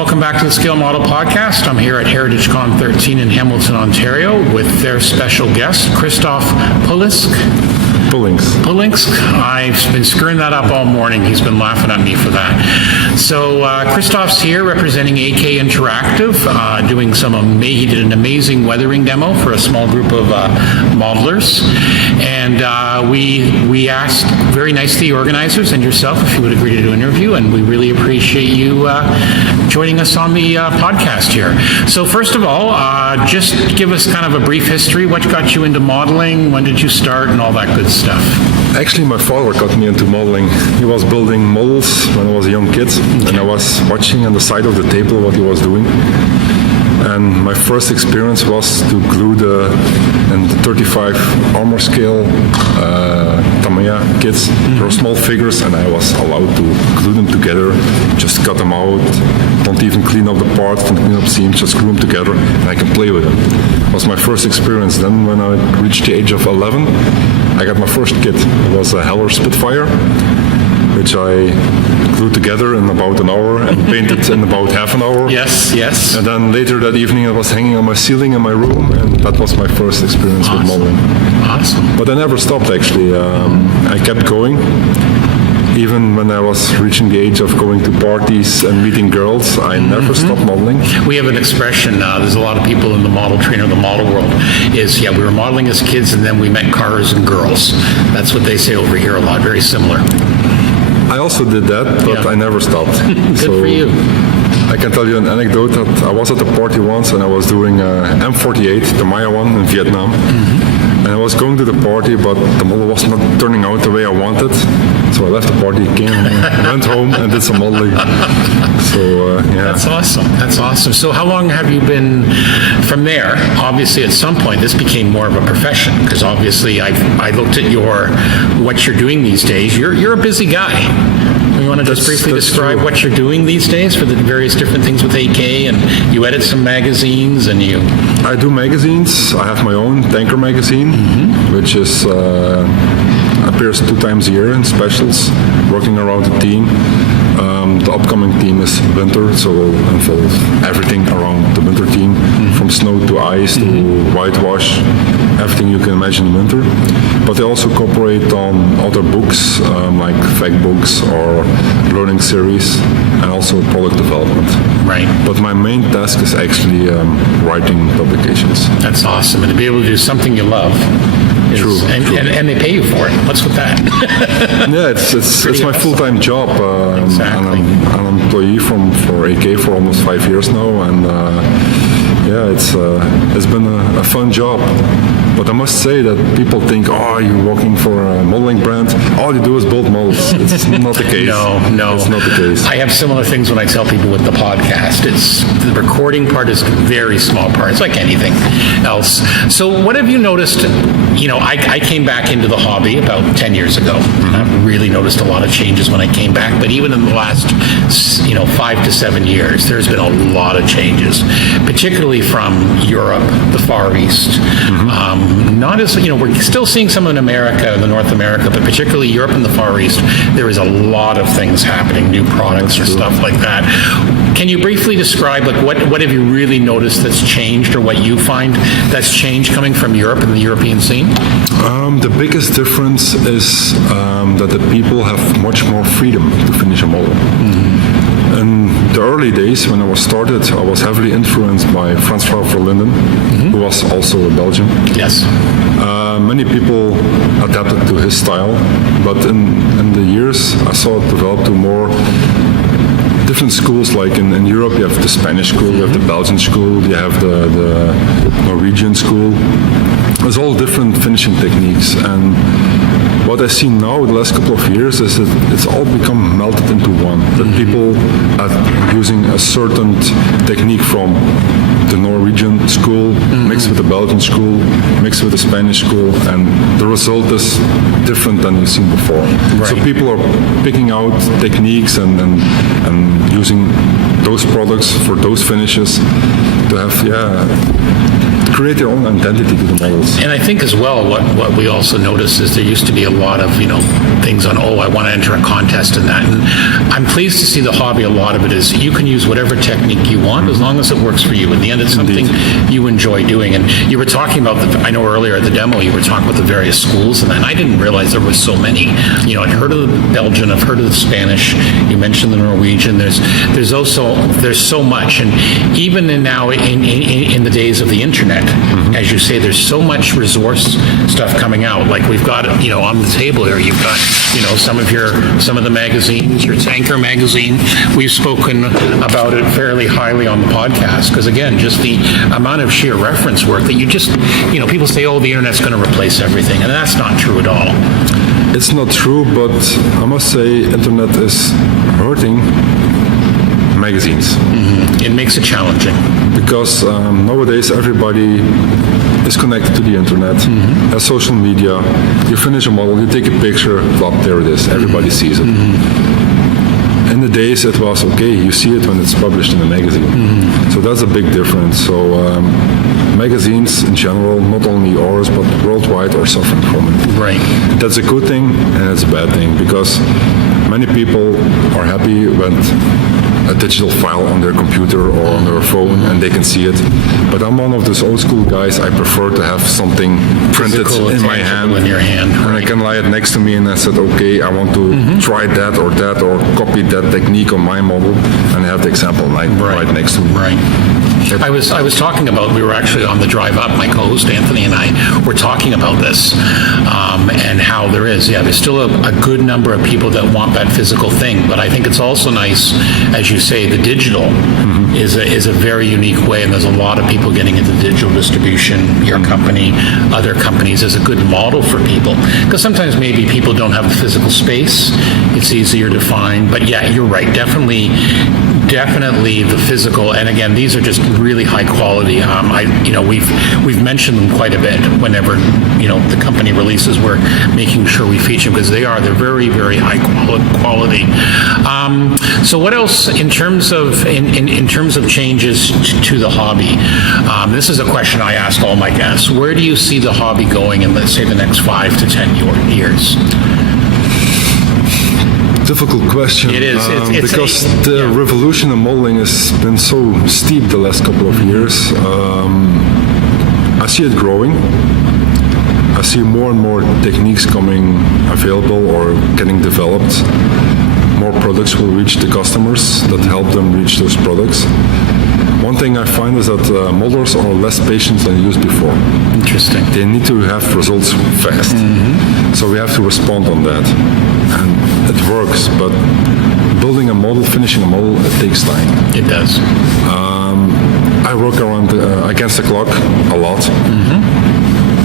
Welcome back to the Scale Model Podcast. I'm here at HeritageCon 13 in Hamilton, Ontario with their special guest, Kristof Pulinckx. I've been screwing that up all morning. He's been laughing at me for that. So Kristof's here representing AK Interactive, doing he did an amazing weathering demo for a small group of modelers. And we asked very nicely the organizers and yourself if you would agree to do an interview, and we really appreciate you joining us on the podcast here. So first of all, just give us kind of a brief history. What got you into modeling? When did you start and all that good stuff? Actually, my father got me into modeling. He was building models when I was a young kid, and I was watching on the side of the table what he was doing. And my first experience was to glue the 35 armor scale Tamiya kits. They were small figures, and I was allowed to glue them together, just cut them out, don't even clean up the parts, don't clean up seams, just glue them together, and I can play with them. It was my first experience. Then when I reached the age of 11, I got my first kit. It was a Heller Spitfire, which I glued together in about an hour and painted in about half an hour. Yes. And then later that evening it was hanging on my ceiling in my room, and that was my first experience with modeling. Awesome. But I never stopped actually. I kept going. Even when I was reaching the age of going to parties and meeting girls, I never stopped modeling. We have an expression, there's a lot of people in the model train or the model world, we were modeling as kids and then we met cars and girls. That's what they say over here a lot, very similar. I also did that, but I never stopped. Good for you. I can tell you an anecdote that I was at a party once and I was doing M48, the Maya one in Vietnam. And I was going to the party, but the model was not turning out the way I wanted. So I left the party, went home and did some modeling. So, That's awesome. So how long have you been from there? Obviously, at some point, this became more of a profession, because obviously I looked at what you're doing these days. You're a busy guy. You want to just briefly describe what you're doing these days for the various different things with AK, and you edit some magazines and you... I do magazines. I have my own tanker magazine, which is appears 2 times a year in specials, working around the theme. The upcoming theme is winter, so we'll involve everything around the winter theme, from snow to ice to whitewash, everything you can imagine in winter. But they also cooperate on other books, like fact books or learning series, and also product development. Right. But my main task is actually writing publications. That's awesome. And to be able to do something you love. True. And they pay you for it. What's with that? Yeah, it's my full-time job. Exactly. And I'm an employee for AK for almost 5 years now, and it's been a fun job. But I must say that people think, you're working for a modeling brand, all you do is build models. It's not the case. No. It's not the case. I have similar things when I tell people with the podcast. The recording part is a very small part. It's like anything else. So what have you noticed? I came back into the hobby about 10 years ago. I've really noticed a lot of changes when I came back. But even in the last, 5 to 7 years, there's been a lot of changes, particularly from Europe, the Far East. Not as, we're still seeing some in America, the North America, but particularly Europe and the Far East, there is a lot of things happening, new products and stuff like that. Can you briefly describe, what have you really noticed that's changed, or what you find that's changed coming from Europe and the European scene? The biggest difference is that the people have much more freedom to finish a model. In the early days, when I was started, I was heavily influenced by Francois Verlinden, who was also a Belgian. Yes. Many people adapted to his style, but in the years, I saw it develop to more different schools. Like in Europe, you have the Spanish school, you have the Belgian school, you have the Norwegian school. There's all different finishing techniques, and what I see now the last couple of years is that it's all become melted into one. That people are using a certain technique from the Norwegian school, mixed with the Belgian school, mixed with the Spanish school, and the result is different than you've seen before. Right. So people are picking out techniques and using those products for those finishes to have, create their own identity to the models. And I think as well, what we also noticed is there used to be a lot of, things on, I want to enter a contest in that. And I'm pleased to see the hobby, a lot of it is you can use whatever technique you want as long as it works for you. In the end, it's something you enjoy doing. And you were talking about, I know earlier at the demo, you were talking about the various schools and that, and I didn't realize there were so many. I'd heard of the Belgian, I've heard of the Spanish, you mentioned the Norwegian, there's so much. And even now in the days of the internet, as you say, there's so much resource stuff coming out. Like we've got, on the table here, you've got, some of the magazines, your Tanker magazine. We've spoken about it fairly highly on the podcast because, again, just the amount of sheer reference work that you just, people say, the internet's going to replace everything, and that's not true at all. It's not true, but I must say internet is hurting magazines. It makes it challenging. Because nowadays everybody is connected to the internet, has social media. You finish a model, you take a picture, plop, there it is. Everybody sees it. In the days it was okay, you see it when it's published in a magazine. So that's a big difference. So magazines in general, not only ours but worldwide, are suffering from it. Right. That's a good thing and it's a bad thing because many people are happy when a digital file on their computer or on their phone and they can see it. But I'm one of those old school guys. I prefer to have something printed in my hand. In your hand. And I can lie it next to me and I said, okay, I want to try that or copy that technique on my model, and I have the example right next to me. Right. I was talking about, we were actually on the drive up, my co-host Anthony and I were talking about this and how there's still a good number of people that want that physical thing, but I think it's also nice, as you say, the digital is a very unique way, and there's a lot of people getting into digital distribution. Your company, other companies, is a good model for people, because sometimes maybe people don't have the physical space. It's easier to find, but yeah, you're right, definitely the physical, and again, these are just really high quality. We've mentioned them quite a bit whenever the company releases. We're making sure we feature them because they're very, very high quality. So what else in terms of changes to the hobby? This is a question I ask all my guests. Where do you see the hobby going in, let's say, the next 5 to 10 years? Difficult question. It is. Because the revolution in modeling has been so steep the last couple of years. I see it growing. I see more and more techniques coming available or getting developed. More products will reach the customers that help them reach those products. One thing I find is that modelers are less patient than they used before. Interesting. They need to have results fast. So we have to respond on that. And it works, but building a model, finishing a model, it takes time. It does. I work around against the clock a lot.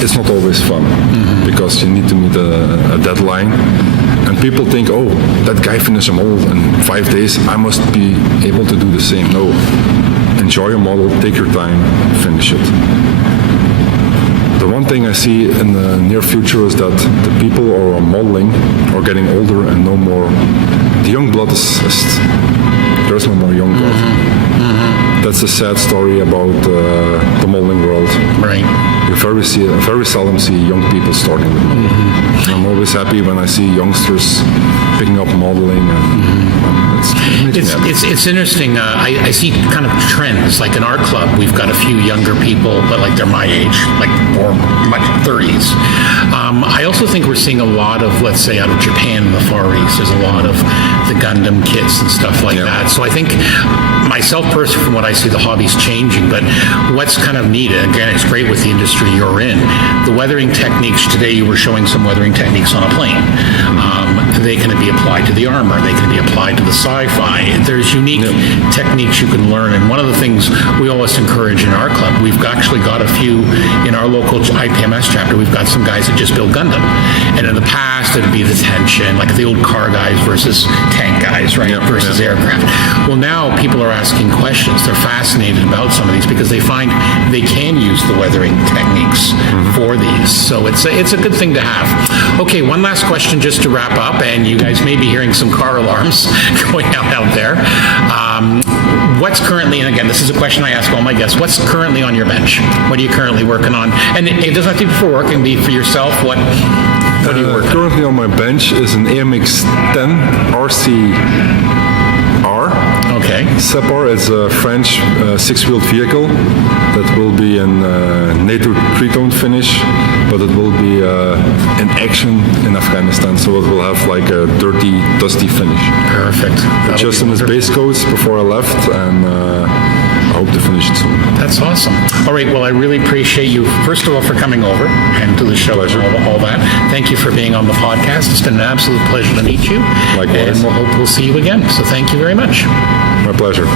It's not always fun because you need to meet a deadline. And people think, that guy finished a model in 5 days, I must be able to do the same. No. Enjoy your model, take your time, finish it. The one thing I see in the near future is that the people who are modeling are getting older and no more. The young blood there's no more young blood. That's a sad story about the modeling world. Right. You very seldom see young people starting with modeling. I'm always happy when I see youngsters picking up modeling. It's interesting. I see kind of trends. Like in our club, we've got a few younger people, but like they're my age, like or much 30s. I also think we're seeing a lot of, let's say, out of Japan and the Far East. There's a lot of the Gundam kits and stuff like that. So I think myself personally, from what I see, the hobby's changing. But what's kind of neat, and again, it's great with the industry you're in. The weathering techniques today, you were showing some weathering techniques on a plane. They can be applied to the armor. They can be applied to the sci-fi. There's unique techniques you can learn. And one of the things we always encourage in our club, we've actually got a few in our local IPMS chapter. We've got some guys that just build Gundam. And in the past, it'd be the tension, like the old car guys versus tank guys, right? Versus aircraft. Well, now people are asking questions. They're fascinated about some of these because they find they can use the weathering techniques for these. So it's a good thing to have. Okay, one last question just to wrap up, and you guys may be hearing some car alarms going out there. what's currently, and again, this is a question I ask all my guests, what's currently on your bench? What are you currently working on? And it doesn't have to be for work, it can be for yourself. What do you work on? Currently on my bench is an AMX 10 RCR. Okay. Separ is a French six-wheeled vehicle that will be in NATO three-tone finish, but it will be in action in Afghanistan, so it will have like a dirty, dusty finish. Perfect. That'll Just be in its wonderful. base coats before I left, and I hope to finish it soon. That's awesome. All right. Well, I really appreciate you, first of all, for coming over and to the show Pleasure. and all that. Thank you for being on the podcast. It's been an absolute pleasure to meet you. Likewise. And we'll hope we'll see you again. So thank you very much. My pleasure.